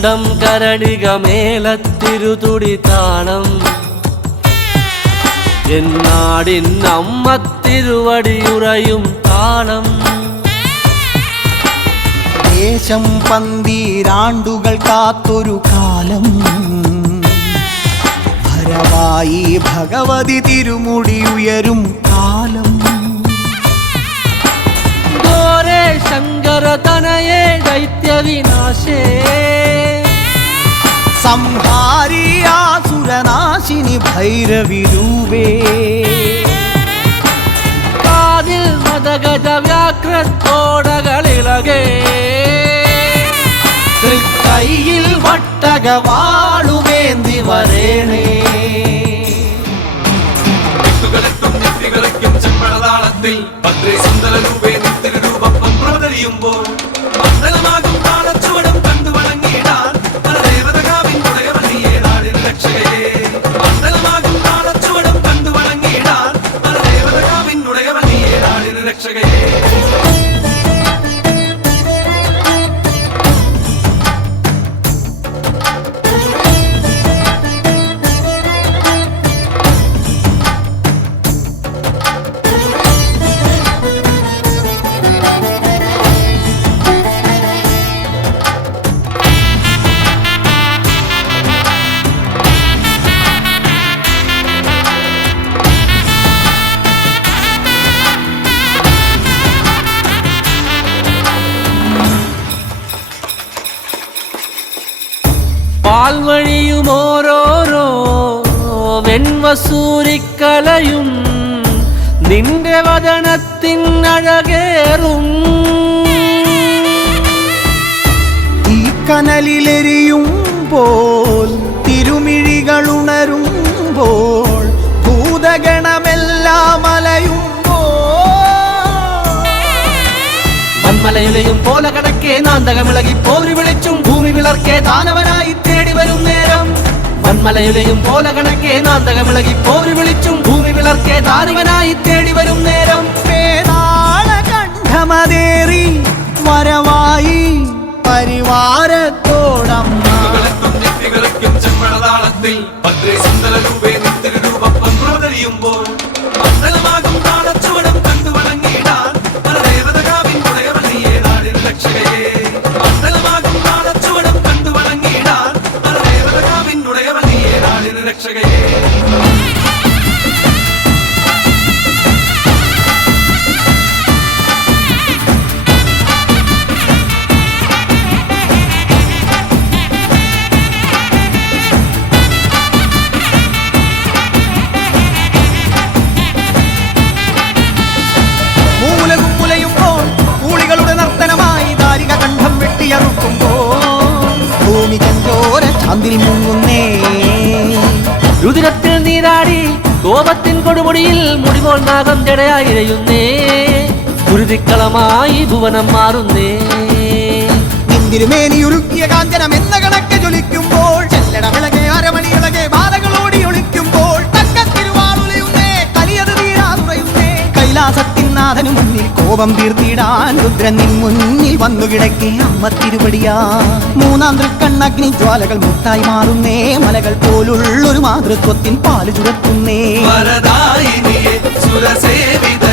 തുണ്ടം കരണിക മേലത്തിരുതുടി താളം എന്നാടിൻ അമ്മ തിരുവടിയുറയും താളം ദേശം പന്തീരാണ്ടുകൾ കാത്തൊരു കാലം ഭരവായി ഭഗവതി തിരുമുടി ഉയരും കാലം ഗോരേ ശങ്കര തനയേ ദൈത്യവിനാശേ സംഹാരിയാസുരനാശിനി ഭൈരവി രൂപേ കാതിൽ മദഗജ വ്യാഘ്രത്തോടകളിളകേ തൃക്കൈയിൽ വട്ടകവാളുമേന്തി വരേണേ ചെമ്പഴതാളത്തിൽ ഭദ്രേ സുന്ദര രൂപേ നിത്യരൂപം പ്രവതരിയുമ്പോൾ മണ്ഡലമാകും താളച്ചുവടും കണ്ടു വണങ്ങിയിടാൻ പരദേവതകാവിൻ ഉടയവനിയെ നാടിന് രക്ഷകയെ മണ്ഡലമാകും താളച്ചുവടും കണ്ടു വണങ്ങിയിടാൻ പരദേവതകാവിൻ ഉടയവനിയെ നാടിന് രക്ഷകയെ പാൽവഴിയും ഓരോരോ വെൺവസൂരിക്കലയും നിന്റെ വദനത്തിനഴകേറും ഈ കനലിലെരിയുമ്പോൾ തിരുമിഴികളുണരുമ്പോൾ ഭൂതഗണമെല്ലാം മന്മലയുലയും പോല കടക്കേ നാന്തകമിളകി പോരി വിളിച്ചും ഭൂമി വിളർക്കേ ദാനവനായി തേടി വരും നേരം മന്മലയുലയും പോല കടക്കേ നാന്തകമിളകി പോരി വിളിച്ചും ഭൂമി വിളർക്കേ ദാനവനായി തേടി വരും നേരം കണ്ഠമതേറി വരവായി പരിവാരത്തോടമ്മ ചെമ്പഴതാളത്തിൽ ഭദ്രേ സുന്ദര രൂപേ നിത്യരൂപം പ്രവതരിയുമ്പോൾ മണ്ഡലമാകും താളച്ചുവടും കണ്ടു വണങ്ങിയിടാൻ പരദേവതകാവിൻ ഉടയവനിയെ നാടിന് രക്ഷകയെ മണ്ഡലമാകും താളച്ചുവടും കണ്ടു വണങ്ങിയിടാൻ പരദേവതകാവിൻ ഉടയവനിയെ നാടിന് രക്ഷകയെ രുതിരത്തിൽ നീരാടി കോപത്തിൻ കൊടുമുടിയിൽ മുടിപോൽ നാഗം ജടയായിരയുന്നേ കുരുതിക്കളമായി ഭുവനം മാറുന്നേ നിന്തിരുമേനിയുരുക്കിയ കാഞ്ചനം എന്ന കണക്ക് ജ്വലിക്കുമ്പോൾ ചെല്ലടവിളകെ അരമണിയിളകെ ബാധകളോടി ഒളിക്കുമ്പോൾ തക്കത്തിരുവാളുലയുന്നേ കലിയത് തീരാതുറയുന്നേ കൈലാസത്തിൻ നാഥനു മുന്നിൽ കോപം തീർത്തിടാൻ രുദ്രൻ നിൻ മുന്നിൽ വന്നു കിടക്കേ അമ്മ തിരുവടിയാ മൂന്നാം തൃക്കണ്ണഗ്നി ജ്വാലകൾ മുത്തായി മാറുന്നേ മലകൾ പോലുള്ളൊരു മാതൃത്വത്തിൻ പാല് ചുരത്തുന്നേ വരദായിനിയെ സുരസേവിത